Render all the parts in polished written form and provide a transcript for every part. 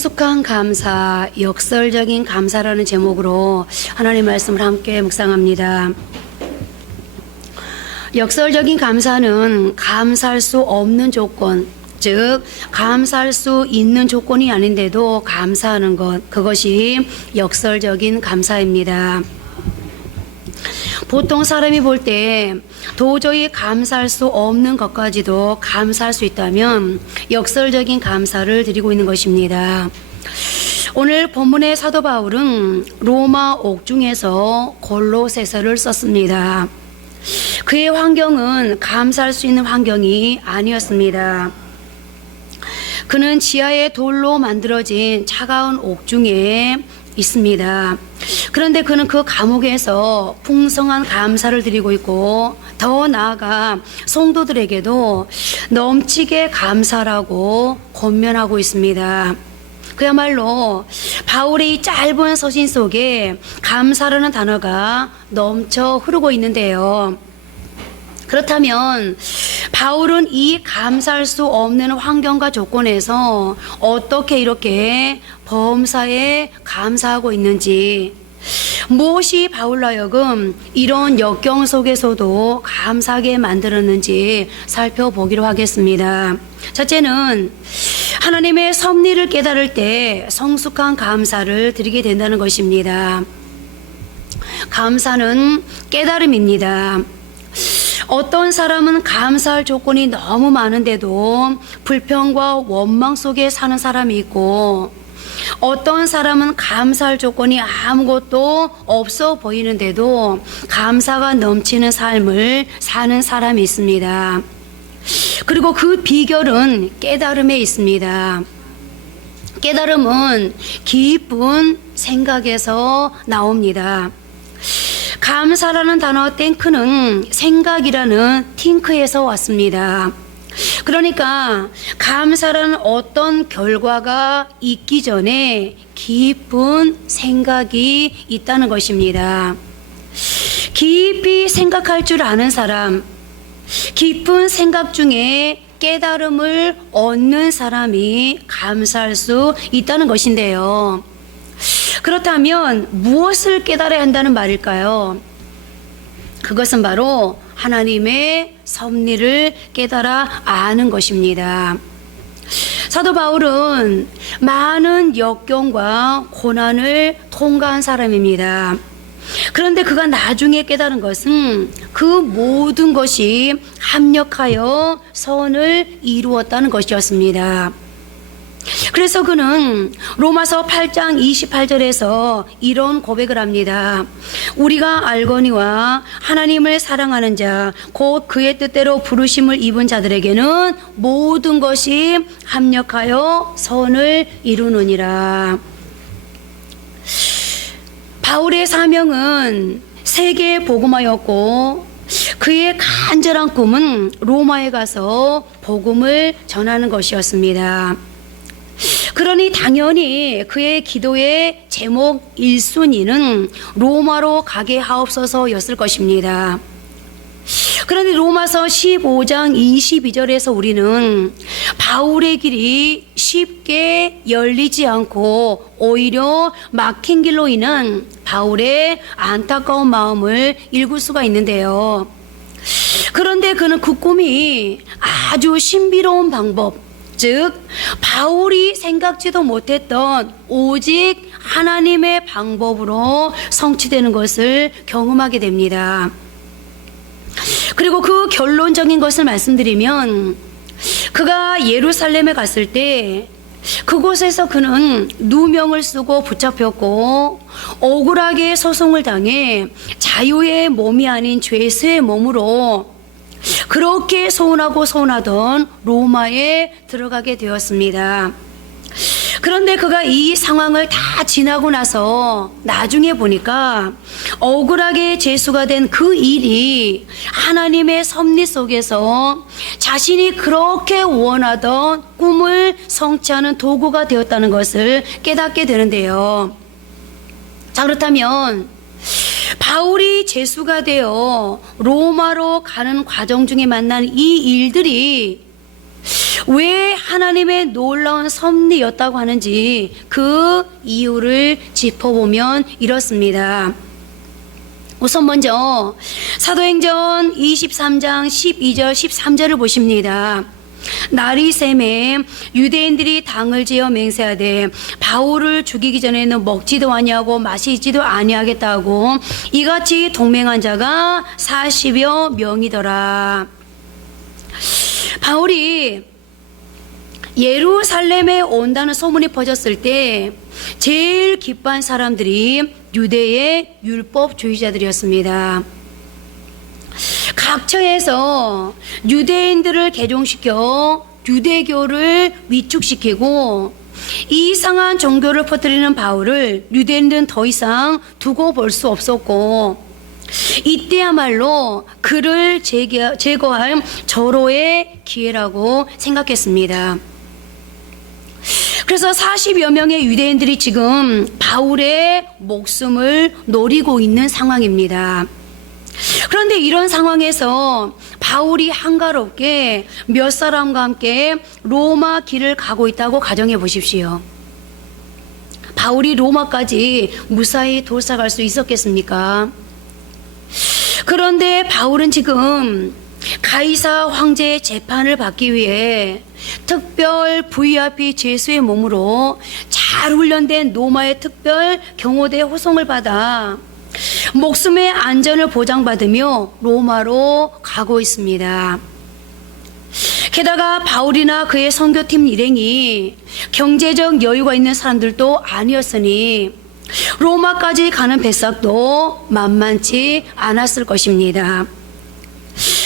성숙한 감사, 역설적인 감사라는 제목으로 하나님의 말씀을 함께 묵상합니다. 역설적인 감사는 감사할 수 없는 조건, 즉 감사할 수 있는 조건이 아닌데도 감사하는 것, 그것이 역설적인 감사입니다. 보통 사람이 볼 때 도저히 감사할 수 없는 것까지도 감사할 수 있다면 역설적인 감사를 드리고 있는 것입니다. 오늘 본문의 사도 바울은 로마 옥중에서 골로새서를 썼습니다. 그의 환경은 감사할 수 있는 환경이 아니었습니다. 그는 지하의 돌로 만들어진 차가운 옥중에 있습니다. 그런데 그는 그 감옥에서 풍성한 감사를 드리고 있고, 더 나아가 성도들에게도 넘치게 감사라고 권면하고 있습니다. 그야말로 바울의 이 짧은 서신 속에 감사라는 단어가 넘쳐 흐르고 있는데요. 그렇다면 바울은 이 감사할 수 없는 환경과 조건에서 어떻게 이렇게 범사에 감사하고 있는지, 무엇이 바울로 하여금 이런 역경 속에서도 감사하게 만들었는지 살펴보기로 하겠습니다. 첫째는 하나님의 섭리를 깨달을 때 성숙한 감사를 드리게 된다는 것입니다. 감사는 깨달음입니다. 어떤 사람은 감사할 조건이 너무 많은데도 불평과 원망 속에 사는 사람이 있고, 어떤 사람은 감사할 조건이 아무것도 없어 보이는데도 감사가 넘치는 삶을 사는 사람이 있습니다. 그리고 그 비결은 깨달음에 있습니다. 깨달음은 깊은 생각에서 나옵니다. 감사라는 단어 땡크는 생각이라는 팅크에서 왔습니다. 그러니까 감사라는 어떤 결과가 있기 전에 깊은 생각이 있다는 것입니다. 깊이 생각할 줄 아는 사람, 깊은 생각 중에 깨달음을 얻는 사람이 감사할 수 있다는 것인데요. 그렇다면 무엇을 깨달아야 한다는 말일까요? 그것은 바로 하나님의 섭리를 깨달아 아는 것입니다. 사도 바울은 많은 역경과 고난을 통과한 사람입니다. 그런데 그가 나중에 깨달은 것은 그 모든 것이 합력하여 선을 이루었다는 것이었습니다. 그래서 그는 로마서 8장 28절에서 이런 고백을 합니다. 우리가 알거니와 하나님을 사랑하는 자, 곧 그의 뜻대로 부르심을 입은 자들에게는 모든 것이 합력하여 선을 이루느니라. 바울의 사명은 세계에 복음하였고, 그의 간절한 꿈은 로마에 가서 복음을 전하는 것이었습니다. 그러니 당연히 그의 기도의 제목 1순위는 로마로 가게 하옵소서였을 것입니다. 그런데 로마서 15장 22절에서 우리는 바울의 길이 쉽게 열리지 않고 오히려 막힌 길로 인한 바울의 안타까운 마음을 읽을 수가 있는데요. 그런데 그는 그 꿈이 아주 신비로운 방법, 즉 바울이 생각지도 못했던 오직 하나님의 방법으로 성취되는 것을 경험하게 됩니다. 그리고 그 결론적인 것을 말씀드리면, 그가 예루살렘에 갔을 때 그곳에서 그는 누명을 쓰고 붙잡혔고 억울하게 소송을 당해 자유의 몸이 아닌 죄수의 몸으로 그렇게 서운하던 로마에 들어가게 되었습니다. 그런데 그가 이 상황을 다 지나고 나서 나중에 보니까 억울하게 죄수가 된 그 일이 하나님의 섭리 속에서 자신이 그렇게 원하던 꿈을 성취하는 도구가 되었다는 것을 깨닫게 되는데요. 자, 그렇다면 바울이 죄수가 되어 로마로 가는 과정 중에 만난 이 일들이 왜 하나님의 놀라운 섭리였다고 하는지 그 이유를 짚어보면 이렇습니다. 우선 먼저 사도행전 23장 12절 13절을 보십니다. 날이 샘에 유대인들이 당을 지어 맹세하되 바울을 죽이기 전에는 먹지도 아니하고 마시지도 아니하겠다고 이같이 동맹한 자가 40여 명이더라. 바울이 예루살렘에 온다는 소문이 퍼졌을 때 제일 기뻐한 사람들이 유대의 율법주의자들이었습니다. 각처에서 유대인들을 개종시켜 유대교를 위축시키고 이상한 종교를 퍼뜨리는 바울을 유대인들은 더 이상 두고 볼 수 없었고, 이때야말로 그를 제거할 절호의 기회라고 생각했습니다. 그래서 40여 명의 유대인들이 지금 바울의 목숨을 노리고 있는 상황입니다. 그런데 이런 상황에서 바울이 한가롭게 몇 사람과 함께 로마 길을 가고 있다고 가정해 보십시오. 바울이 로마까지 무사히 도착할 수 있었겠습니까? 그런데 바울은 지금 가이사 황제의 재판을 받기 위해 특별 VIP 제수의 몸으로 잘 훈련된 로마의 특별 경호대 호송을 받아 목숨의 안전을 보장받으며 로마로 가고 있습니다. 게다가 바울이나 그의 선교팀 일행이 경제적 여유가 있는 사람들도 아니었으니 로마까지 가는 배삭도 만만치 않았을 것입니다.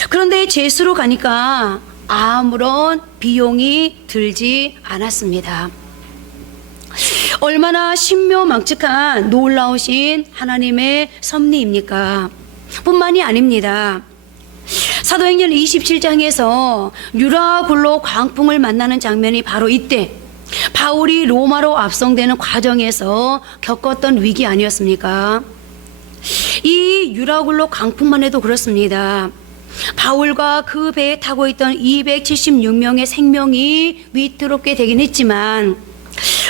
그런데 제수로 가니까 아무런 비용이 들지 않았습니다. 얼마나 신묘망측한 놀라우신 하나님의 섭리입니까? 뿐만이 아닙니다. 사도행전 27장에서 유라굴로 광풍을 만나는 장면이 바로 이때 바울이 로마로 압송되는 과정에서 겪었던 위기 아니었습니까? 이 유라굴로 광풍만 해도 그렇습니다. 바울과 그 배에 타고 있던 276명의 생명이 위태롭게 되긴 했지만,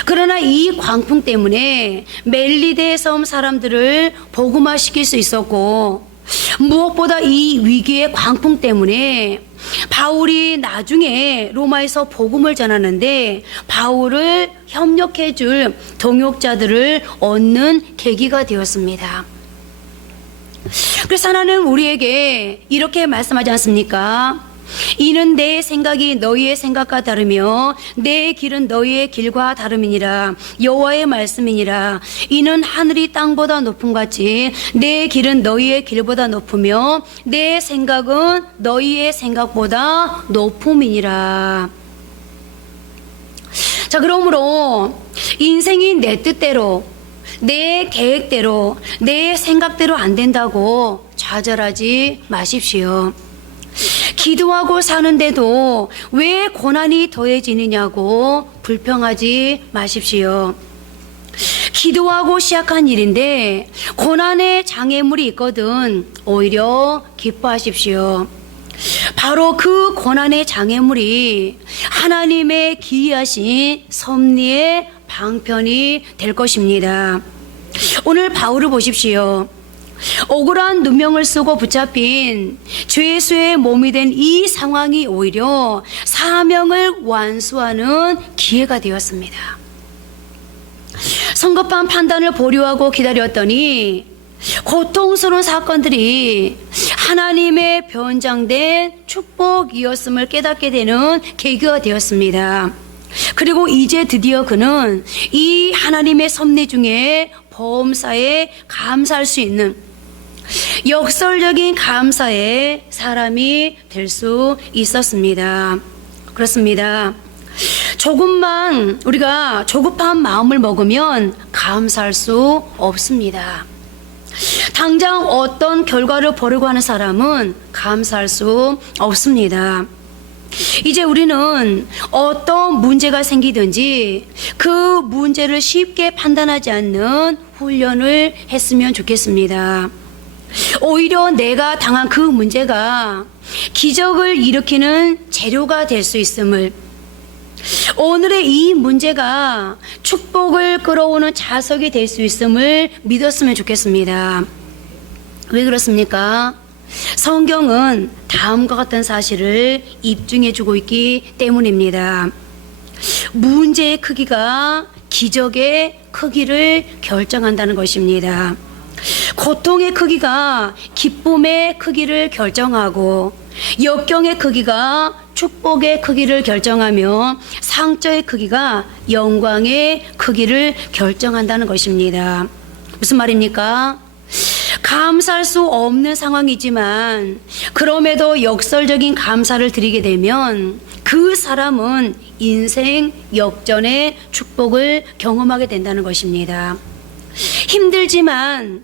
그러나 이 광풍 때문에 멜리데 섬 사람들을 복음화시킬 수 있었고, 무엇보다 이 위기의 광풍 때문에 바울이 나중에 로마에서 복음을 전하는데 바울을 협력해 줄 동역자들을 얻는 계기가 되었습니다. 그래서 하나는 우리에게 이렇게 말씀하지 않습니까? 이는 내 생각이 너희의 생각과 다르며 내 길은 너희의 길과 다름이니라. 여호와의 말씀이니라. 이는 하늘이 땅보다 높음같이 내 길은 너희의 길보다 높으며 내 생각은 너희의 생각보다 높음이니라. 자, 그러므로 인생이 내 뜻대로, 내 계획대로, 내 생각대로 안 된다고 좌절하지 마십시오. 기도하고 사는데도 왜 고난이 더해지느냐고 불평하지 마십시오. 기도하고 시작한 일인데 고난의 장애물이 있거든 오히려 기뻐하십시오. 바로 그 고난의 장애물이 하나님의 기이하신 섭리의 방편이 될 것입니다. 오늘 바울을 보십시오. 억울한 누명을 쓰고 붙잡힌 죄수의 몸이 된 이 상황이 오히려 사명을 완수하는 기회가 되었습니다. 성급한 판단을 보류하고 기다렸더니 고통스러운 사건들이 하나님의 변장된 축복이었음을 깨닫게 되는 계기가 되었습니다. 그리고 이제 드디어 그는 이 하나님의 섭리 중에 범사에 감사할 수 있는 역설적인 감사의 사람이 될 수 있었습니다. 그렇습니다. 조금만 우리가 조급한 마음을 먹으면 감사할 수 없습니다. 당장 어떤 결과를 보려고 하는 사람은 감사할 수 없습니다. 이제 우리는 어떤 문제가 생기든지 그 문제를 쉽게 판단하지 않는 훈련을 했으면 좋겠습니다. 오히려 내가 당한 그 문제가 기적을 일으키는 재료가 될 수 있음을, 오늘의 이 문제가 축복을 끌어오는 자석이 될 수 있음을 믿었으면 좋겠습니다. 왜 그렇습니까? 성경은 다음과 같은 사실을 입증해 주고 있기 때문입니다. 문제의 크기가 기적의 크기를 결정한다는 것입니다. 고통의 크기가 기쁨의 크기를 결정하고 역경의 크기가 축복의 크기를 결정하며 상처의 크기가 영광의 크기를 결정한다는 것입니다. 무슨 말입니까? 감사할 수 없는 상황이지만 그럼에도 역설적인 감사를 드리게 되면 그 사람은 인생 역전의 축복을 경험하게 된다는 것입니다. 힘들지만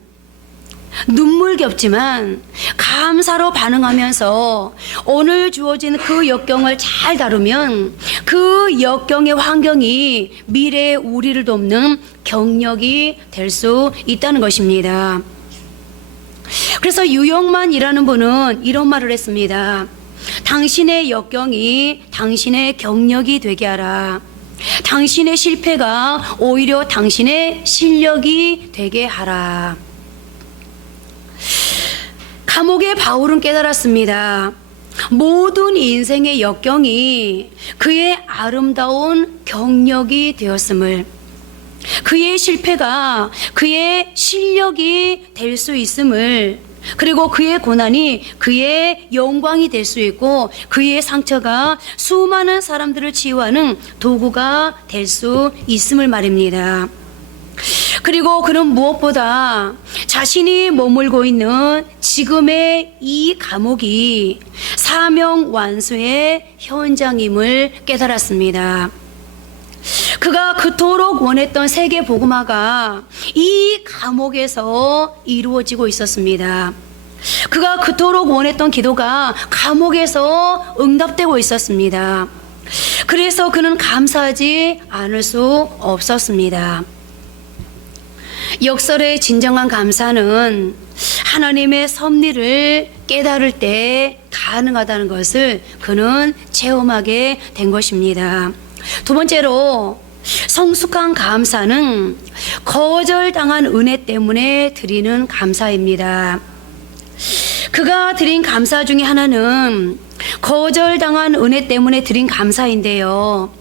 눈물겹지만 감사로 반응하면서 오늘 주어진 그 역경을 잘 다루면 그 역경의 환경이 미래의 우리를 돕는 경력이 될 수 있다는 것입니다. 그래서 유영만이라는 분은 이런 말을 했습니다. 당신의 역경이 당신의 경력이 되게 하라. 당신의 실패가 오히려 당신의 실력이 되게 하라. 감옥의 바울은 깨달았습니다. 모든 인생의 역경이 그의 아름다운 경력이 되었음을, 그의 실패가 그의 실력이 될 수 있음을, 그리고 그의 고난이 그의 영광이 될 수 있고 그의 상처가 수많은 사람들을 치유하는 도구가 될 수 있음을 말입니다. 그리고 그는 무엇보다 자신이 머물고 있는 지금의 이 감옥이 사명 완수의 현장임을 깨달았습니다. 그가 그토록 원했던 세계 복음화가 이 감옥에서 이루어지고 있었습니다. 그가 그토록 원했던 기도가 감옥에서 응답되고 있었습니다. 그래서 그는 감사하지 않을 수 없었습니다. 역설의 진정한 감사는 하나님의 섭리를 깨달을 때 가능하다는 것을 그는 체험하게 된 것입니다. 두 번째로, 성숙한 감사는 거절당한 은혜 때문에 드리는 감사입니다. 그가 드린 감사 중에 하나는 거절당한 은혜 때문에 드린 감사인데요.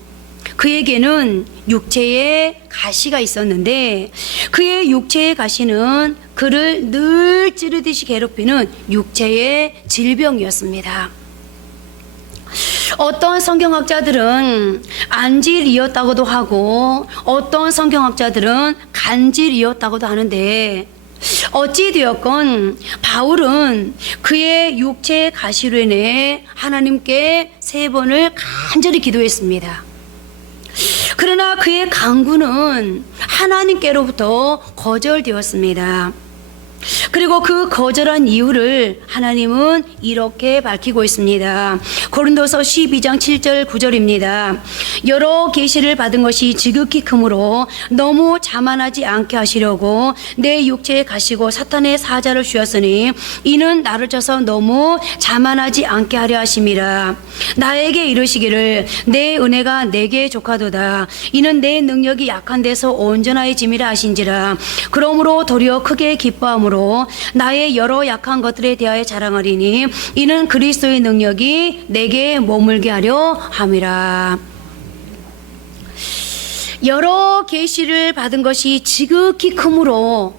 그에게는 육체의 가시가 있었는데 그의 육체의 가시는 그를 늘 찌르듯이 괴롭히는 육체의 질병이었습니다. 어떤 성경학자들은 안질이었다고도 하고 어떤 성경학자들은 간질이었다고도 하는데 어찌되었건 바울은 그의 육체의 가시로 인해 하나님께 3번을 간절히 기도했습니다. 그러나 그의 간구는 하나님께로부터 거절되었습니다. 그리고 그 거절한 이유를 하나님은 이렇게 밝히고 있습니다. 고린도서 12장 7절 9절입니다. 여러 계시를 받은 것이 지극히 크므로 너무 자만하지 않게 하시려고 내 육체에 가시고 사탄의 사자를 주었으니 이는 나를 쳐서 너무 자만하지 않게 하려 하심이라. 나에게 이르시기를 내 은혜가 내게 족하도다. 이는 내 능력이 약한 데서 온전하여짐이라 하신지라. 그러므로 도리어 크게 기뻐함으로 나의 여러 약한 것들에 대하여 자랑하리니 이는 그리스도의 능력이 내게 머물게 하려 함이라. 여러 계시를 받은 것이 지극히 크므로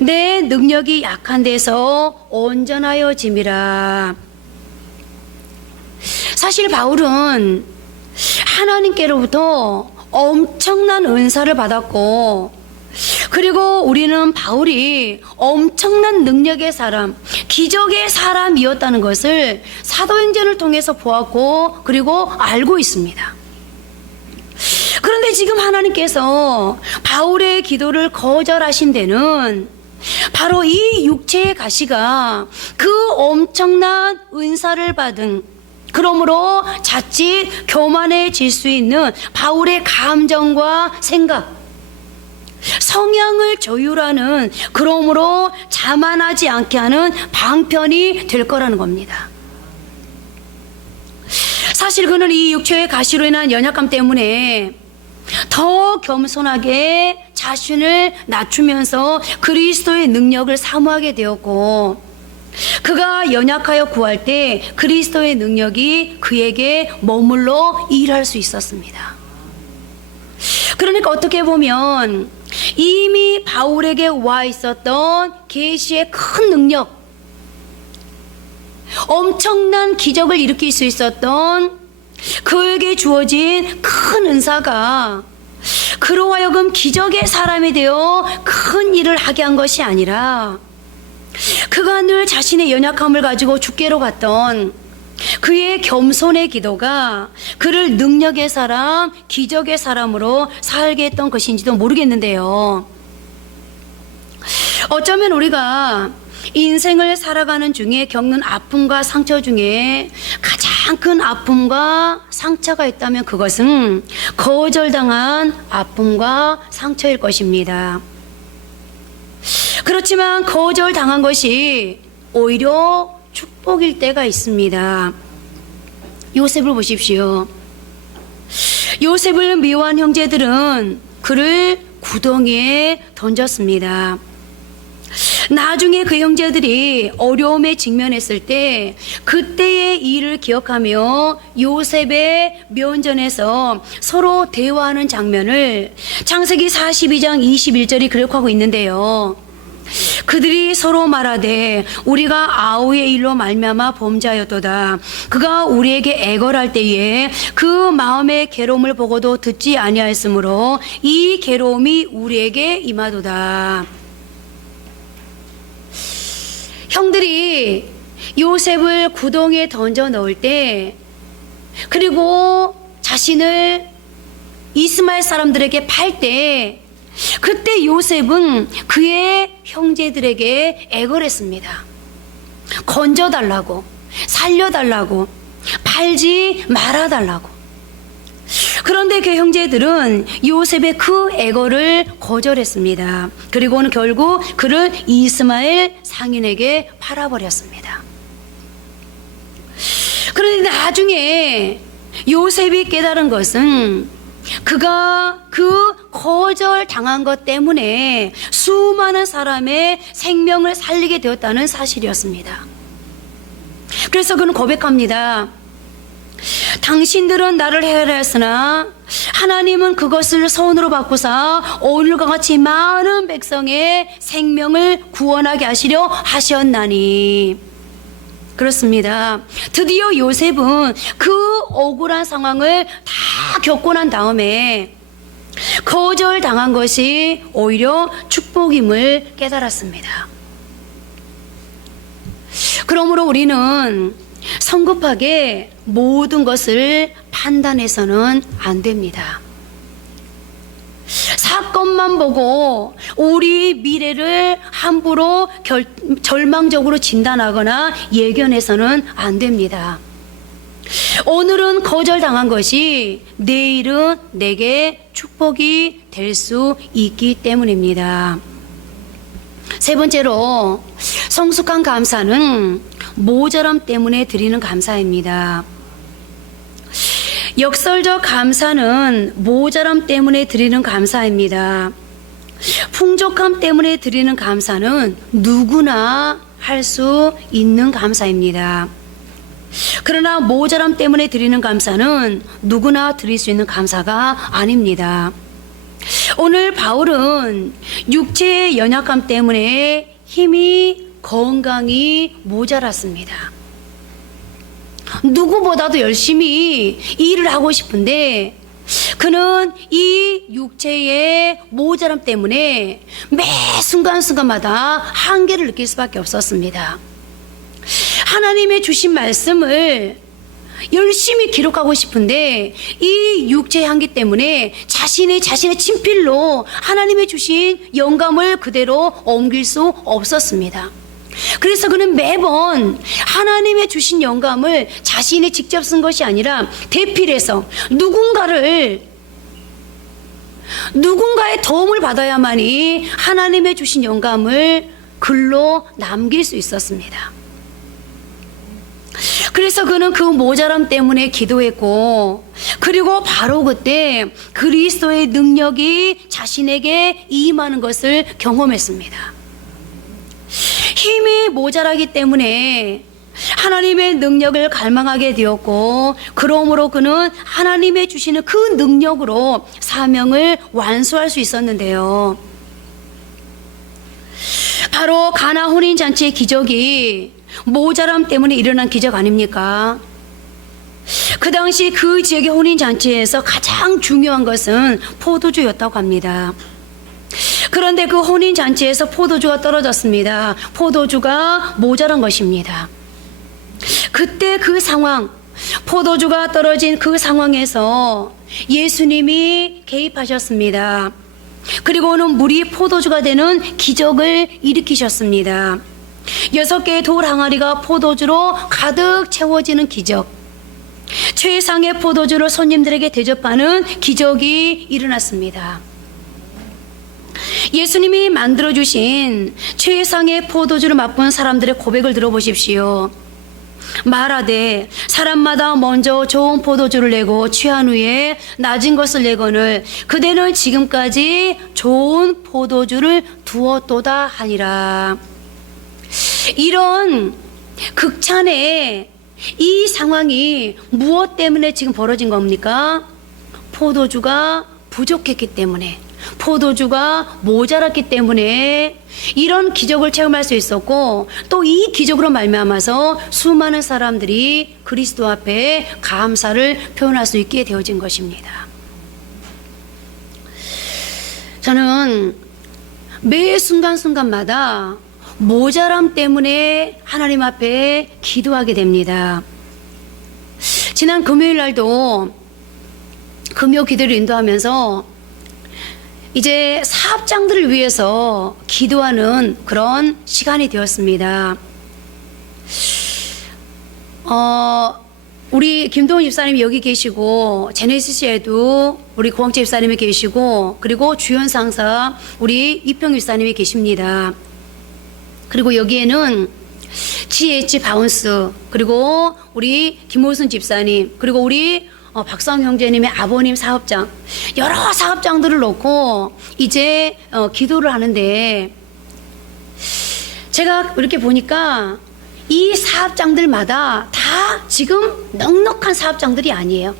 내 능력이 약한 데서 온전하여짐이라. 사실 바울은 하나님께로부터 엄청난 은사를 받았고, 그리고 우리는 바울이 엄청난 능력의 사람, 기적의 사람이었다는 것을 사도행전을 통해서 보았고 그리고 알고 있습니다. 그런데 지금 하나님께서 바울의 기도를 거절하신 데는 바로 이 육체의 가시가 그 엄청난 은사를 받은, 그러므로 자칫 교만해질 수 있는 바울의 감정과 생각, 성향을 조율하는, 그러므로 자만하지 않게 하는 방편이 될 거라는 겁니다. 사실 그는 이 육체의 가시로 인한 연약함 때문에 더 겸손하게 자신을 낮추면서 그리스도의 능력을 사모하게 되었고, 그가 연약하여 구할 때 그리스도의 능력이 그에게 머물러 일할 수 있었습니다. 그러니까 어떻게 보면 이미 바울에게 와 있었던 계시의 큰 능력, 엄청난 기적을 일으킬 수 있었던 그에게 주어진 큰 은사가 그로 하여금 기적의 사람이 되어 큰 일을 하게 한 것이 아니라, 그가 늘 자신의 연약함을 가지고 주께로 갔던 그의 겸손의 기도가 그를 능력의 사람, 기적의 사람으로 살게 했던 것인지도 모르겠는데요. 어쩌면 우리가 인생을 살아가는 중에 겪는 아픔과 상처 중에 가장 큰 아픔과 상처가 있다면 그것은 거절당한 아픔과 상처일 것입니다. 그렇지만 거절당한 것이 오히려 축복일 때가 있습니다. 요셉을 보십시오. 요셉을 미워한 형제들은 그를 구덩이에 던졌습니다. 나중에 그 형제들이 어려움에 직면했을 때 그때의 일을 기억하며 요셉의 면전에서 서로 대화하는 장면을 창세기 42장 21절이 기록하고 있는데요. 그들이 서로 말하되 우리가 아우의 일로 말미암아 범죄하였도다. 그가 우리에게 애걸할 때에 그 마음의 괴로움을 보고도 듣지 아니하였으므로 이 괴로움이 우리에게 임하도다. 형들이 요셉을 구덩이에 던져 넣을 때, 그리고 자신을 이스마엘 사람들에게 팔 때, 그때 요셉은 그의 형제들에게 애걸했습니다. 건져달라고, 살려달라고, 팔지 말아달라고. 그런데 그 형제들은 요셉의 그 애걸을 거절했습니다. 그리고는 결국 그를 이스마엘 상인에게 팔아버렸습니다. 그런데 나중에 요셉이 깨달은 것은 그가 그 거절당한 것 때문에 수많은 사람의 생명을 살리게 되었다는 사실이었습니다. 그래서 그는 고백합니다. 당신들은 나를 해하였으나 하나님은 그것을 선으로 바꾸사 오늘과 같이 많은 백성의 생명을 구원하게 하시려 하셨나니. 그렇습니다. 드디어 요셉은 그 억울한 상황을 다 겪고 난 다음에 거절당한 것이 오히려 축복임을 깨달았습니다. 그러므로 우리는 성급하게 모든 것을 판단해서는 안 됩니다. 사건만 보고 우리 미래를 함부로 절망적으로 진단하거나 예견해서는 안 됩니다. 오늘은 거절당한 것이 내일은 내게 축복이 될 수 있기 때문입니다. 세 번째로, 성숙한 감사는 모자람 때문에 드리는 감사입니다. 역설적 감사는 모자람 때문에 드리는 감사입니다. 풍족함 때문에 드리는 감사는 누구나 할 수 있는 감사입니다. 그러나 모자람 때문에 드리는 감사는 누구나 드릴 수 있는 감사가 아닙니다. 오늘 바울은 육체의 연약함 때문에 힘이, 건강이 모자랐습니다. 누구보다도 열심히 일을 하고 싶은데 그는 이 육체의 모자람 때문에 매 순간순간마다 한계를 느낄 수밖에 없었습니다. 하나님의 주신 말씀을 열심히 기록하고 싶은데 이 육체의 한계 때문에 자신의 친필로 하나님의 주신 영감을 그대로 옮길 수 없었습니다. 그래서 그는 매번 하나님의 주신 영감을 자신이 직접 쓴 것이 아니라 대필해서 누군가의 도움을 받아야만이 하나님의 주신 영감을 글로 남길 수 있었습니다. 그래서 그는 그 모자람 때문에 기도했고, 그리고 바로 그때 그리스도의 능력이 자신에게 임하는 것을 경험했습니다. 힘이 모자라기 때문에 하나님의 능력을 갈망하게 되었고, 그러므로 그는 하나님의 주시는 그 능력으로 사명을 완수할 수 있었는데요. 바로 가나 혼인잔치의 기적이 모자람 때문에 일어난 기적 아닙니까? 그 당시 그 지역의 혼인잔치에서 가장 중요한 것은 포도주였다고 합니다. 그런데 그 혼인잔치에서 포도주가 떨어졌습니다. 포도주가 모자란 것입니다. 그때 그 상황, 포도주가 떨어진 그 상황에서 예수님이 개입하셨습니다. 그리고는 물이 포도주가 되는 기적을 일으키셨습니다. 6개의 돌 항아리가 포도주로 가득 채워지는 기적, 최상의 포도주를 손님들에게 대접하는 기적이 일어났습니다. 예수님이 만들어주신 최상의 포도주를 맛본 사람들의 고백을 들어보십시오. 말하되 사람마다 먼저 좋은 포도주를 내고 취한 후에 낮은 것을 내거늘 그대는 지금까지 좋은 포도주를 두었도다 하니라. 이런 극찬의 이 상황이 무엇 때문에 지금 벌어진 겁니까? 포도주가 부족했기 때문에, 포도주가 모자랐기 때문에 이런 기적을 체험할 수 있었고, 또 이 기적으로 말미암아서 수많은 사람들이 그리스도 앞에 감사를 표현할 수 있게 되어진 것입니다. 저는 매 순간순간마다 모자람 때문에 하나님 앞에 기도하게 됩니다. 지난 금요일 날도 금요 기도를 인도하면서 이제 사업장들을 위해서 기도하는 그런 시간이 되었습니다. 우리 김동훈 집사님이 여기 계시고, 제네시스에도 우리 고광재 집사님이 계시고, 그리고 주연 상사 우리 이평 집사님이 계십니다. 그리고 여기에는 GH 바운스, 그리고 우리 김호순 집사님, 그리고 우리 박성 형제님의 아버님 사업장, 여러 사업장들을 놓고 이제 기도를 하는데, 제가 이렇게 보니까 이 사업장들마다 다 지금 넉넉한 사업장들이 아니에요.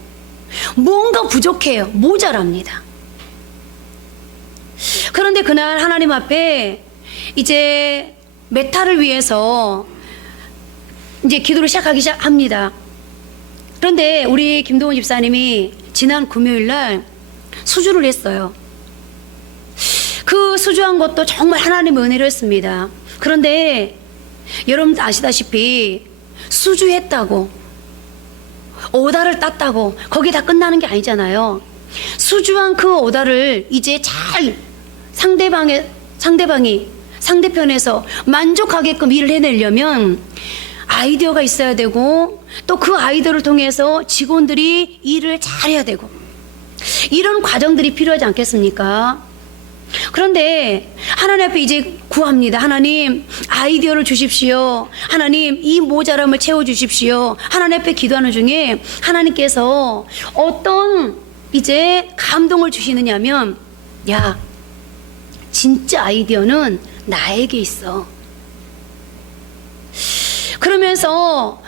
뭔가 부족해요. 모자랍니다. 그런데 그날 하나님 앞에 이제 메타를 위해서 이제 기도를 시작합니다. 그런데 우리 김동훈 집사님이 지난 금요일 날 수주를 했어요. 그 수주한 것도 정말 하나님의 은혜로 했습니다. 그런데 여러분 아시다시피 수주했다고, 오다를 땄다고 거기 다 끝나는 게 아니잖아요. 수주한 그 오다를 이제 잘 상대편에서 만족하게끔 일을 해내려면 아이디어가 있어야 되고, 또 그 아이디어를 통해서 직원들이 일을 잘해야 되고, 이런 과정들이 필요하지 않겠습니까? 그런데 하나님 앞에 이제 구합니다. 하나님, 아이디어를 주십시오. 하나님, 이 모자람을 채워주십시오. 하나님 앞에 기도하는 중에 하나님께서 어떤 이제 감동을 주시느냐면, 야, 진짜 아이디어는 나에게 있어. 그러면서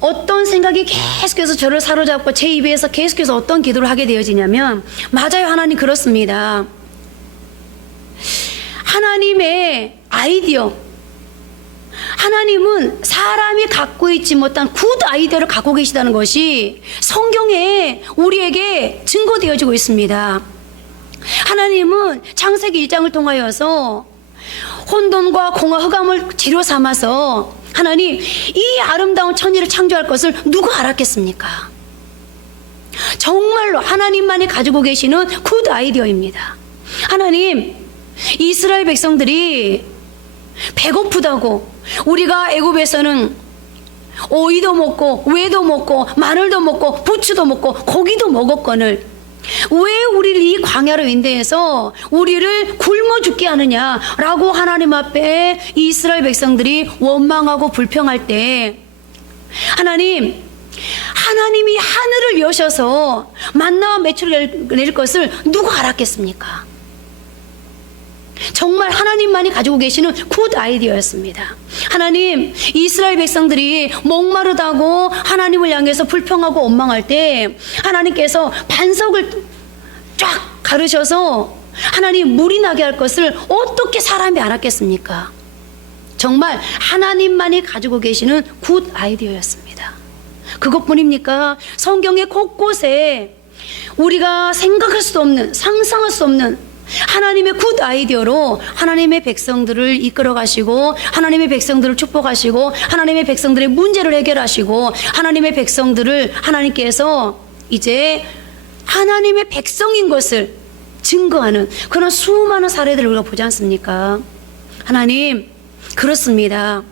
어떤 생각이 계속해서 저를 사로잡고 제 입에서 계속해서 어떤 기도를 하게 되어지냐면, 맞아요, 하나님, 그렇습니다. 하나님의 아이디어, 하나님은 사람이 갖고 있지 못한 굿 아이디어를 갖고 계시다는 것이 성경에 우리에게 증거되어지고 있습니다. 하나님은 창세기 1장을 통하여서 혼돈과 공허 흑암을 재료 삼아서 하나님, 이 아름다운 천지를 창조할 것을 누가 알았겠습니까? 정말로 하나님만이 가지고 계시는 굿 아이디어입니다. 하나님, 이스라엘 백성들이 배고프다고, 우리가 애굽에서는 오이도 먹고 외도 먹고 마늘도 먹고 부추도 먹고 고기도 먹었거늘 왜 우리를 이 광야로 인도해서 우리를 굶어 죽게 하느냐라고 하나님 앞에 이스라엘 백성들이 원망하고 불평할 때, 하나님이 하늘을 여셔서 만나와 메추를 낼 것을 누가 알았겠습니까? 정말 하나님만이 가지고 계시는 굿 아이디어였습니다. 하나님, 이스라엘 백성들이 목마르다고 하나님을 향해서 불평하고 원망할 때 하나님께서 반석을 쫙 가르셔서 하나님 물이 나게 할 것을 어떻게 사람이 알았겠습니까? 정말 하나님만이 가지고 계시는 굿 아이디어였습니다. 그것뿐입니까? 성경의 곳곳에 우리가 생각할 수 없는, 상상할 수 없는 하나님의 굿 아이디어로 하나님의 백성들을 이끌어 가시고 하나님의 백성들을 축복하시고 하나님의 백성들의 문제를 해결하시고 하나님의 백성들을 하나님께서 이제 하나님의 백성인 것을 증거하는 그런 수많은 사례들을 우리가 보지 않습니까? 하나님, 그렇습니다.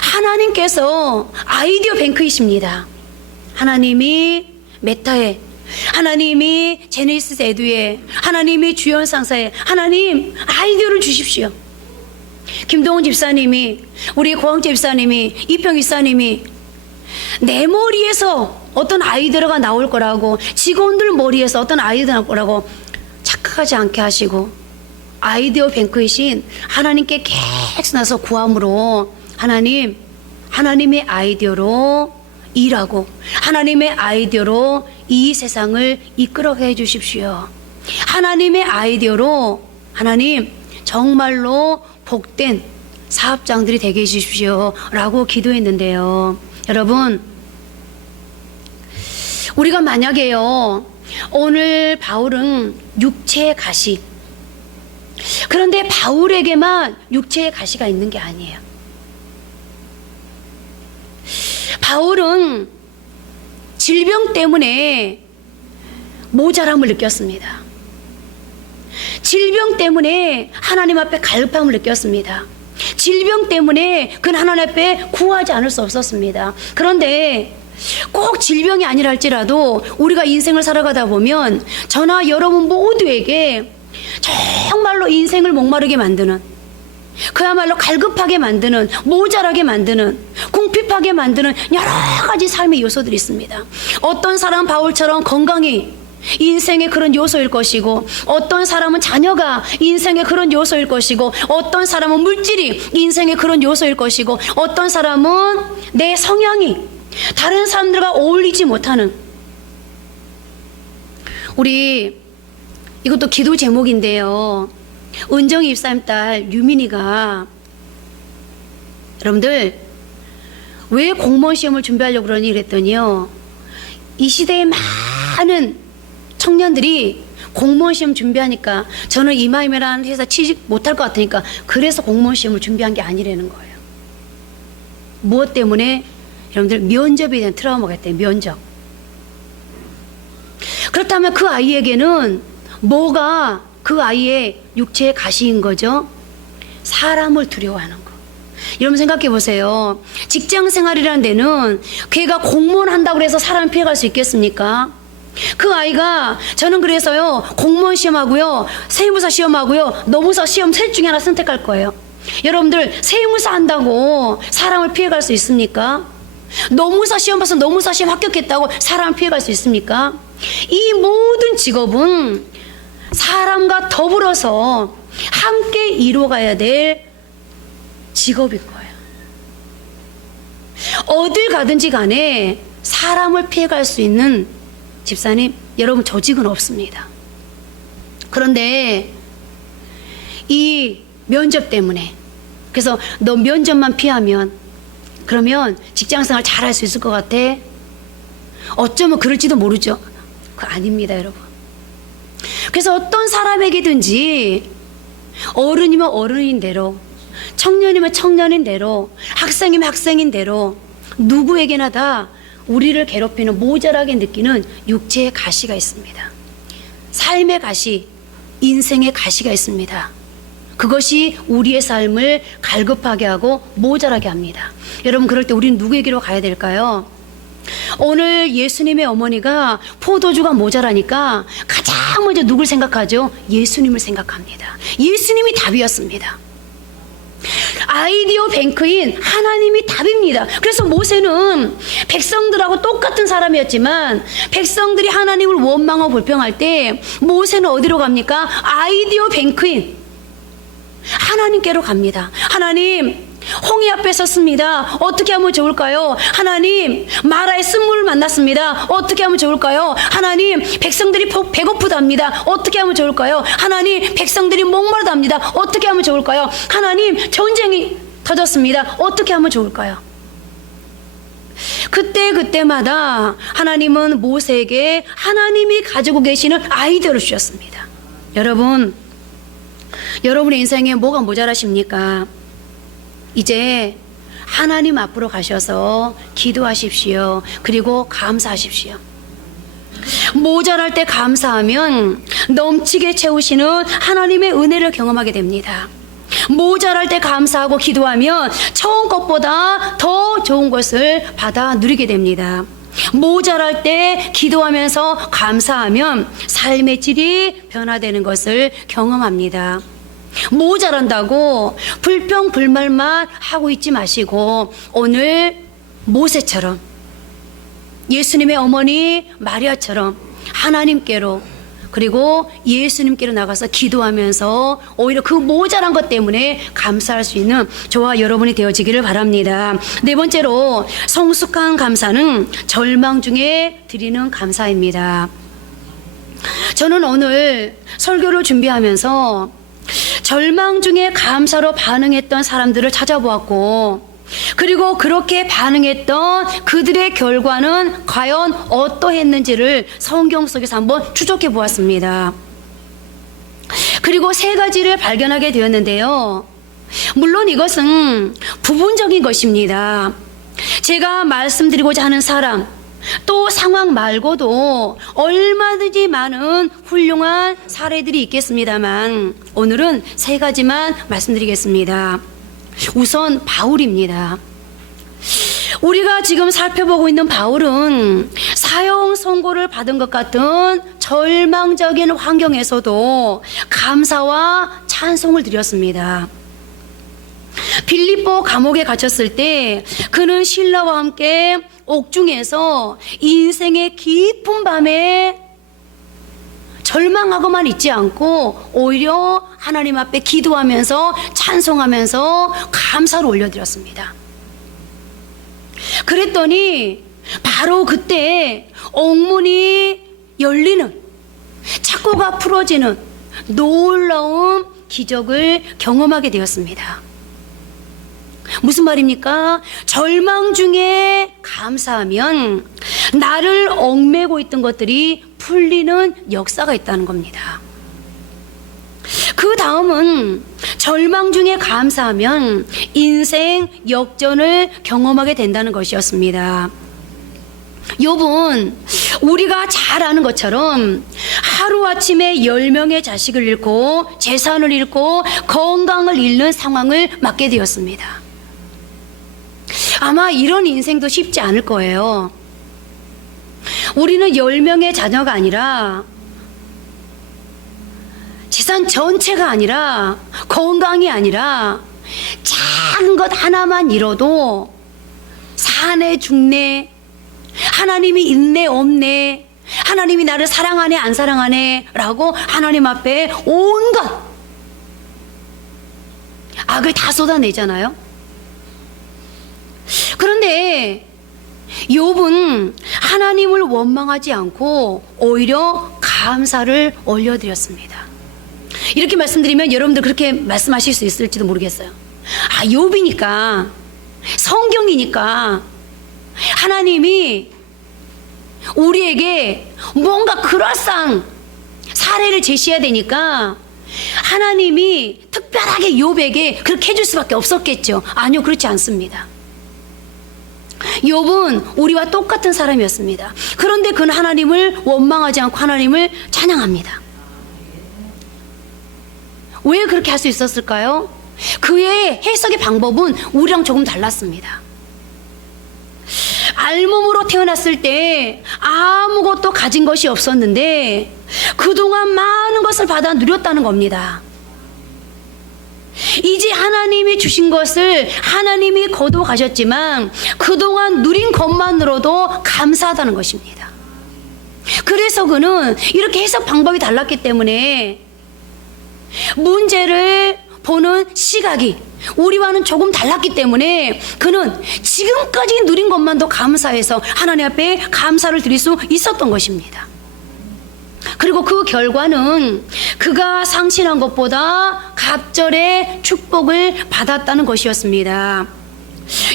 하나님께서 아이디어 뱅크이십니다. 하나님이 메타에, 하나님이 제네시스 에듀에, 하나님이 주연상사에 하나님 아이디어를 주십시오. 김동훈 집사님이, 우리 고항재 집사님이, 이평 집사님이 내 머리에서 어떤 아이디어가 나올 거라고, 직원들 머리에서 어떤 아이디어가 나올 거라고 착각하지 않게 하시고 아이디어 뱅크이신 하나님께 계속 나서 구함으로 하나님의 아이디어로 일하고 하나님의 아이디어로 이 세상을 이끌어가 해 주십시오. 하나님의 아이디어로 하나님 정말로 복된 사업장들이 되게 해 주십시오 라고 기도했는데요. 여러분, 우리가 만약에요, 오늘 바울은 육체의 가시, 그런데 바울에게만 육체의 가시가 있는 게 아니에요. 바울은 질병 때문에 모자람을 느꼈습니다. 질병 때문에 하나님 앞에 갈급함을 느꼈습니다. 질병 때문에 그는 하나님 앞에 구하지 않을 수 없었습니다. 그런데 꼭 질병이 아니라 할지라도 우리가 인생을 살아가다 보면 저나 여러분 모두에게 정말로 인생을 목마르게 만드는, 그야말로 갈급하게 만드는, 모자라게 만드는, 궁핍하게 만드는 여러 가지 삶의 요소들이 있습니다. 어떤 사람은 바울처럼 건강이 인생의 그런 요소일 것이고, 어떤 사람은 자녀가 인생의 그런 요소일 것이고, 어떤 사람은 물질이 인생의 그런 요소일 것이고, 어떤 사람은 내 성향이 다른 사람들과 어울리지 못하는, 우리 이것도 기도 제목인데요, 은정이 입사님 딸 유민이가, 여러분들 왜 공무원 시험을 준비하려고 그러니 그랬더니요, 이 시대에 많은 청년들이 공무원 시험 준비하니까 저는 이마이메라는 회사 취직 못할 것 같으니까 그래서 공무원 시험을 준비한 게 아니라는 거예요. 무엇 때문에? 여러분들 면접에 대한 트라우마가 있대요. 면접. 그렇다면 그 아이에게는 뭐가 그 아이의 육체의 가시인 거죠? 사람을 두려워하는 거. 여러분 생각해 보세요. 직장 생활이라는 데는 걔가 공무원 한다고 해서 사람을 피해갈 수 있겠습니까? 그 아이가, 저는 그래서요, 공무원 시험하고요, 세무사 시험하고요, 노무사 시험 셋 중에 하나 선택할 거예요. 여러분들 세무사 한다고 사람을 피해갈 수 있습니까? 노무사 시험 봐서 노무사 시험 합격했다고 사람을 피해갈 수 있습니까? 이 모든 직업은 사람과 더불어서 함께 이루어가야 될 직업일 거예요. 어딜 가든지 간에 사람을 피해갈 수 있는, 집사님, 여러분 조직은 없습니다. 그런데 이 면접 때문에, 그래서 너 면접만 피하면 그러면 직장생활 잘할 수 있을 것 같아? 어쩌면 그럴지도 모르죠. 그거 아닙니다, 여러분. 그래서 어떤 사람에게든지 어른이면 어른인 대로, 청년이면 청년인 대로, 학생이면 학생인 대로 누구에게나 다 우리를 괴롭히는, 모자라게 느끼는 육체의 가시가 있습니다. 삶의 가시, 인생의 가시가 있습니다. 그것이 우리의 삶을 갈급하게 하고 모자라게 합니다. 여러분, 그럴 때 우리는 누구에게로 가야 될까요? 오늘 예수님의 어머니가 포도주가 모자라니까 가장 먼저 누굴 생각하죠? 예수님을 생각합니다. 예수님이 답이었습니다. 아이디어 뱅크인 하나님이 답입니다. 그래서 모세는 백성들하고 똑같은 사람이었지만 백성들이 하나님을 원망하고 불평할 때 모세는 어디로 갑니까? 아이디어 뱅크인 하나님께로 갑니다. 하나님, 홍해 앞에 섰습니다. 어떻게 하면 좋을까요? 하나님, 마라의 쓴물을 만났습니다. 어떻게 하면 좋을까요? 하나님, 백성들이 배고프답니다. 어떻게 하면 좋을까요? 하나님, 백성들이 목마르답니다. 어떻게 하면 좋을까요? 하나님, 전쟁이 터졌습니다. 어떻게 하면 좋을까요? 그때마다 하나님은 모세에게 하나님이 가지고 계시는 아이디어를 주셨습니다. 여러분의 인생에 뭐가 모자라십니까? 이제 하나님 앞으로 가셔서 기도하십시오. 그리고 감사하십시오. 모자랄 때 감사하면 넘치게 채우시는 하나님의 은혜를 경험하게 됩니다. 모자랄 때 감사하고 기도하면 처음 것보다 더 좋은 것을 받아 누리게 됩니다. 모자랄 때 기도하면서 감사하면 삶의 질이 변화되는 것을 경험합니다. 모자란다고 불평 불만만 하고 있지 마시고 오늘 모세처럼 예수님의 어머니 마리아처럼 하나님께로 그리고 예수님께로 나가서 기도하면서 오히려 그 모자란 것 때문에 감사할 수 있는 저와 여러분이 되어지기를 바랍니다. 네 번째로 성숙한 감사는 절망 중에 드리는 감사입니다. 저는 오늘 설교를 준비하면서 절망 중에 감사로 반응했던 사람들을 찾아보았고 그리고 그렇게 반응했던 그들의 결과는 과연 어떠했는지를 성경 속에서 한번 추적해 보았습니다. 그리고 세 가지를 발견하게 되었는데요. 물론 이것은 부분적인 것입니다. 제가 말씀드리고자 하는 사람 또 상황 말고도 얼마든지 많은 훌륭한 사례들이 있겠습니다만 오늘은 세 가지만 말씀드리겠습니다. 우선 바울입니다. 우리가 지금 살펴보고 있는 바울은 사형 선고를 받은 것 같은 절망적인 환경에서도 감사와 찬송을 드렸습니다. 빌립보 감옥에 갇혔을 때 그는 신라와 함께 옥중에서 인생의 깊은 밤에 절망하고만 있지 않고 오히려 하나님 앞에 기도하면서 찬송하면서 감사를 올려드렸습니다. 그랬더니 바로 그때 옥문이 열리는 착고가 풀어지는 놀라운 기적을 경험하게 되었습니다. 무슨 말입니까? 절망 중에 감사하면 나를 얽매고 있던 것들이 풀리는 역사가 있다는 겁니다. 그 다음은 절망 중에 감사하면 인생 역전을 경험하게 된다는 것이었습니다. 욥은 우리가 잘 아는 것처럼 하루아침에 10명의 자식을 잃고 재산을 잃고 건강을 잃는 상황을 맞게 되었습니다. 아마 이런 인생도 쉽지 않을 거예요. 우리는 10명의 자녀가 아니라 재산 전체가 아니라 건강이 아니라 작은 것 하나만 잃어도 사네 죽네 하나님이 있네 없네 하나님이 나를 사랑하네 안 사랑하네 라고 하나님 앞에 온갖 악을 다 쏟아내잖아요. 그런데 욥은 하나님을 원망하지 않고 오히려 감사를 올려드렸습니다. 이렇게 말씀드리면 여러분들 그렇게 말씀하실 수 있을지도 모르겠어요. 아, 욥이니까 성경이니까 하나님이 우리에게 뭔가 그럴싸한 사례를 제시해야 되니까 하나님이 특별하게 욥에게 그렇게 해줄 수밖에 없었겠죠. 아니요, 그렇지 않습니다. 욥은 우리와 똑같은 사람이었습니다. 그런데 그는 하나님을 원망하지 않고 하나님을 찬양합니다. 왜 그렇게 할 수 있었을까요? 그의 해석의 방법은 우리랑 조금 달랐습니다. 알몸으로 태어났을 때 아무것도 가진 것이 없었는데 그동안 많은 것을 받아 누렸다는 겁니다. 이제 하나님이 주신 것을 하나님이 거두어 가셨지만 그동안 누린 것만으로도 감사하다는 것입니다. 그래서 그는 이렇게 해석 방법이 달랐기 때문에 문제를 보는 시각이 우리와는 조금 달랐기 때문에 그는 지금까지 누린 것만도 감사해서 하나님 앞에 감사를 드릴 수 있었던 것입니다. 그리고 그 결과는 그가 상실한 것보다 갑절의 축복을 받았다는 것이었습니다.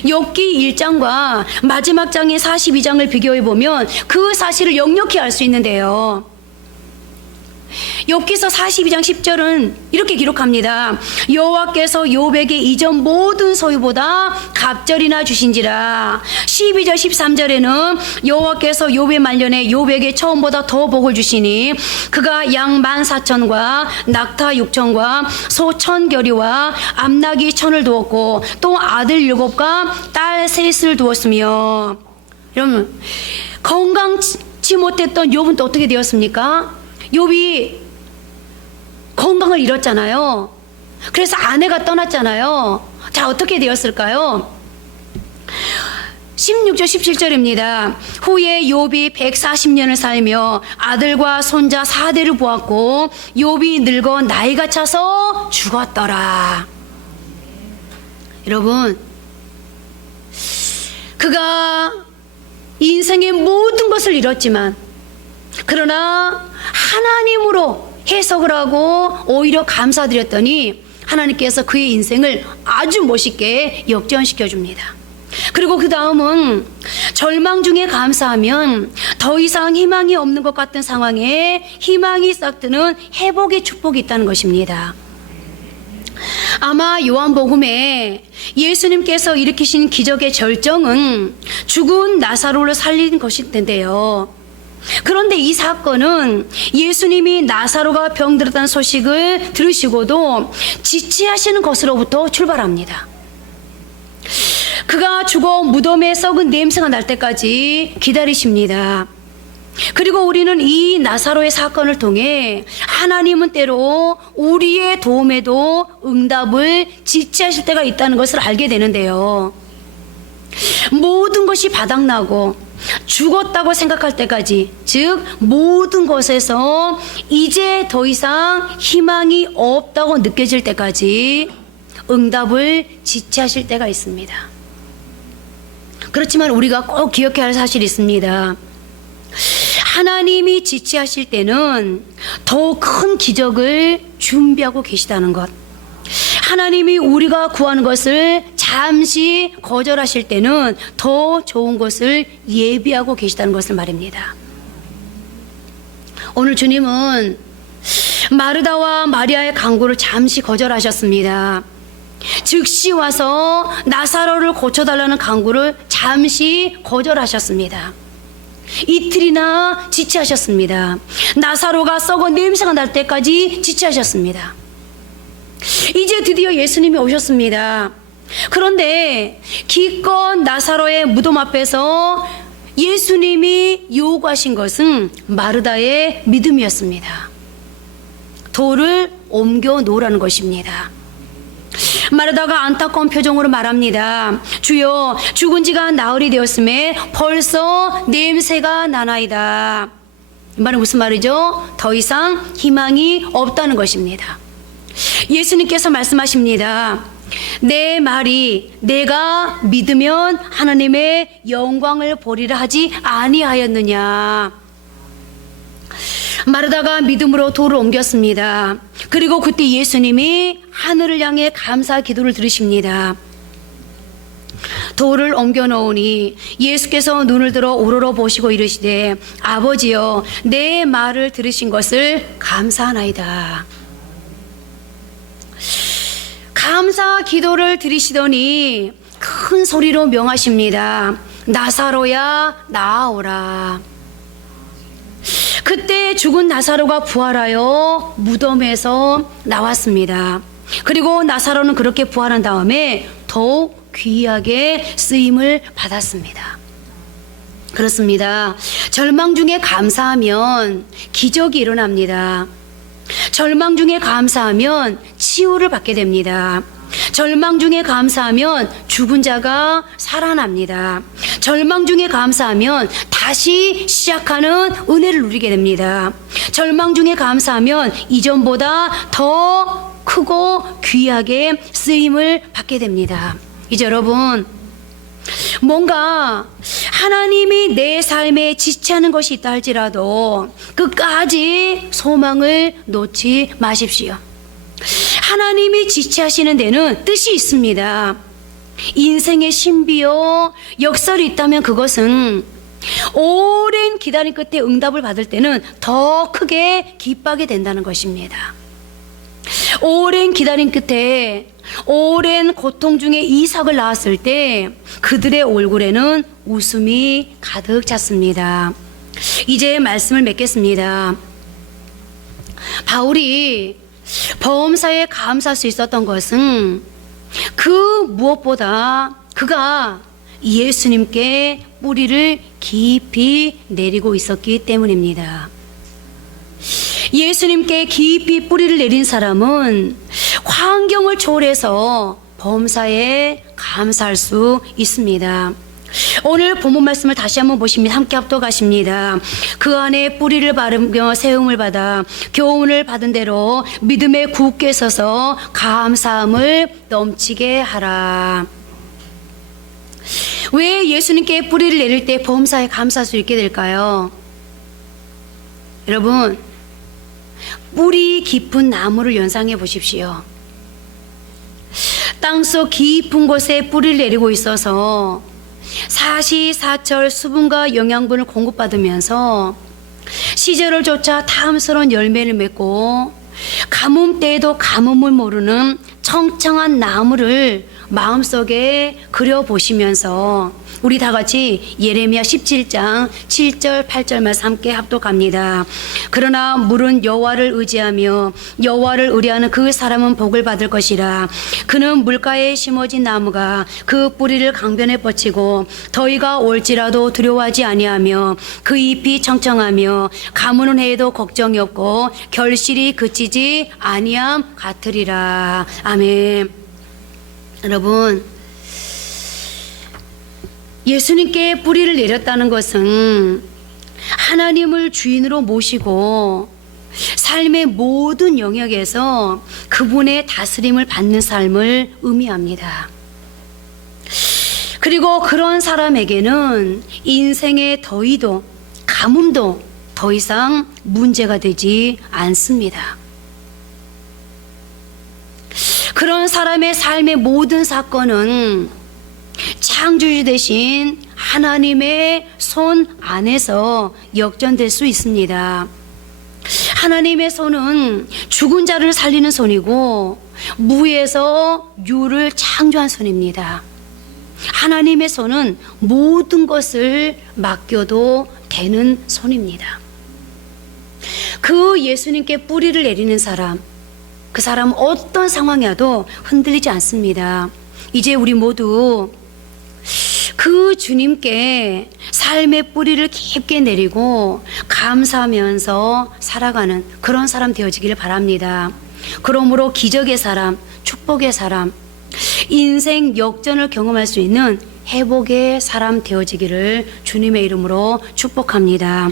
욥기 1장과 마지막 장인 42장을 비교해 보면 그 사실을 역력히 알 수 있는데요. 욥기서 42장 10절은 이렇게 기록합니다. 여호와께서 욥에게 이전 모든 소유보다 갑절이나 주신지라. 12절 13절에는 여호와께서 욥의 말년에 욥에게 처음보다 더 복을 주시니 그가 양 14,000과 낙타 6,000과 소 1,000겨리와 암나귀 1,000을 두었고 또 아들 7과 딸 3을 두었으며. 여러분, 건강치 못했던 욥은 또 어떻게 되었습니까? 욥이 건강을 잃었잖아요. 그래서 아내가 떠났잖아요. 자, 어떻게 되었을까요? 16절 17절입니다. 후에 욥이 140년을 살며 아들과 손자 4대를 보았고 욥이 늙어 나이가 차서 죽었더라. 여러분, 그가 인생의 모든 것을 잃었지만 그러나 하나님으로 해석을 하고 오히려 감사드렸더니 하나님께서 그의 인생을 아주 멋있게 역전시켜 줍니다. 그리고 그 다음은 절망 중에 감사하면 더 이상 희망이 없는 것 같은 상황에 희망이 싹 트는 회복의 축복이 있다는 것입니다. 아마 요한복음에 예수님께서 일으키신 기적의 절정은 죽은 나사로를 살린 것일 텐데요. 그런데 이 사건은 예수님이 나사로가 병들었다는 소식을 들으시고도 지체하시는 것으로부터 출발합니다. 그가 죽어 무덤에 썩은 냄새가 날 때까지 기다리십니다. 그리고 우리는 이 나사로의 사건을 통해 하나님은 때로 우리의 도움에도 응답을 지체하실 때가 있다는 것을 알게 되는데요. 모든 것이 바닥나고 죽었다고 생각할 때까지, 즉 모든 것에서 이제 더 이상 희망이 없다고 느껴질 때까지 응답을 지체하실 때가 있습니다. 그렇지만 우리가 꼭 기억해야 할 사실이 있습니다. 하나님이 지체하실 때는 더 큰 기적을 준비하고 계시다는 것, 하나님이 우리가 구하는 것을 잠시 거절하실 때는 더 좋은 것을 예비하고 계시다는 것을 말입니다. 오늘 주님은 마르다와 마리아의 간구를 잠시 거절하셨습니다. 즉시 와서 나사로를 고쳐달라는 간구를 잠시 거절하셨습니다. 이틀이나 지체하셨습니다. 나사로가 썩어 냄새가 날 때까지 지체하셨습니다. 이제 드디어 예수님이 오셨습니다. 그런데 기껏 나사로의 무덤 앞에서 예수님이 요구하신 것은 마르다의 믿음이었습니다. 돌을 옮겨 놓으라는 것입니다. 마르다가 안타까운 표정으로 말합니다. 주여, 죽은 지가 나흘이 되었음에 벌써 냄새가 나나이다. 이 말은 무슨 말이죠? 더 이상 희망이 없다는 것입니다. 예수님께서 말씀하십니다. 내 말이 내가 믿으면 하나님의 영광을 보리라 하지 아니하였느냐. 마르다가 믿음으로 돌을 옮겼습니다. 그리고 그때 예수님이 하늘을 향해 감사 기도를 들으십니다. 돌을 옮겨 놓으니 예수께서 눈을 들어 우러러 보시고 이르시되 아버지여, 내 말을 들으신 것을 감사하나이다. 감사 기도를 드리시더니 큰 소리로 명하십니다. 나사로야, 나아오라. 그때 죽은 나사로가 부활하여 무덤에서 나왔습니다. 그리고 나사로는 그렇게 부활한 다음에 더욱 귀하게 쓰임을 받았습니다. 그렇습니다. 절망 중에 감사하면 기적이 일어납니다. 절망 중에 감사하면 치유를 받게 됩니다. 절망 중에 감사하면 죽은 자가 살아납니다. 절망 중에 감사하면 다시 시작하는 은혜를 누리게 됩니다. 절망 중에 감사하면 이전보다 더 크고 귀하게 쓰임을 받게 됩니다. 이제 여러분, 뭔가 하나님이 내 삶에 지체하는 것이 있다 할지라도 끝까지 소망을 놓지 마십시오. 하나님이 지체하시는 데는 뜻이 있습니다. 인생의 신비요 역설이 있다면 그것은 오랜 기다림 끝에 응답을 받을 때는 더 크게 기뻐하게 된다는 것입니다. 오랜 기다림 끝에 오랜 고통 중에 이삭을 낳았을 때 그들의 얼굴에는 웃음이 가득 찼습니다. 이제 말씀을 맺겠습니다. 바울이 범사에 감사할 수 있었던 것은 그 무엇보다 그가 예수님께 뿌리를 깊이 내리고 있었기 때문입니다. 예수님께 깊이 뿌리를 내린 사람은 환경을 초월해서 범사에 감사할 수 있습니다. 오늘 본문 말씀을 다시 한번 보시면 함께 합독하십니다. 그 안에 뿌리를 바르며 세움을 받아 교훈을 받은 대로 믿음에 굳게 서서 감사함을 넘치게 하라. 왜 예수님께 뿌리를 내릴 때 범사에 감사할 수 있게 될까요? 여러분, 뿌리 깊은 나무를 연상해 보십시오. 땅속 깊은 곳에 뿌리를 내리고 있어서 사시사철 수분과 영양분을 공급받으면서 시절을 쫓아 탐스러운 열매를 맺고 가뭄 때에도 가뭄을 모르는 청청한 나무를 마음속에 그려보시면서 우리 다 같이 예레미야 17장 7절 8절 말씀 함께 합독합니다. 그러나 물은 여호와를 의지하며 여호와를 의뢰하는 그 사람은 복을 받을 것이라. 그는 물가에 심어진 나무가 그 뿌리를 강변에 뻗치고 더위가 올지라도 두려워하지 아니하며 그 잎이 청청하며 가무는 해에도 걱정이 없고 결실이 그치지 아니함 같으리라. 아멘. 여러분, 예수님께 뿌리를 내렸다는 것은 하나님을 주인으로 모시고 삶의 모든 영역에서 그분의 다스림을 받는 삶을 의미합니다. 그리고 그런 사람에게는 인생의 더위도 가뭄도 더 이상 문제가 되지 않습니다. 그런 사람의 삶의 모든 사건은 창조주 되신 하나님의 손 안에서 역전될 수 있습니다. 하나님의 손은 죽은 자를 살리는 손이고 무에서 유를 창조한 손입니다. 하나님의 손은 모든 것을 맡겨도 되는 손입니다. 그 예수님께 뿌리를 내리는 사람, 그 사람은 어떤 상황이라도 흔들리지 않습니다. 이제 우리 모두 그 주님께 삶의 뿌리를 깊게 내리고 감사하면서 살아가는 그런 사람 되어지기를 바랍니다. 그러므로 기적의 사람, 축복의 사람, 인생 역전을 경험할 수 있는 회복의 사람 되어지기를 주님의 이름으로 축복합니다.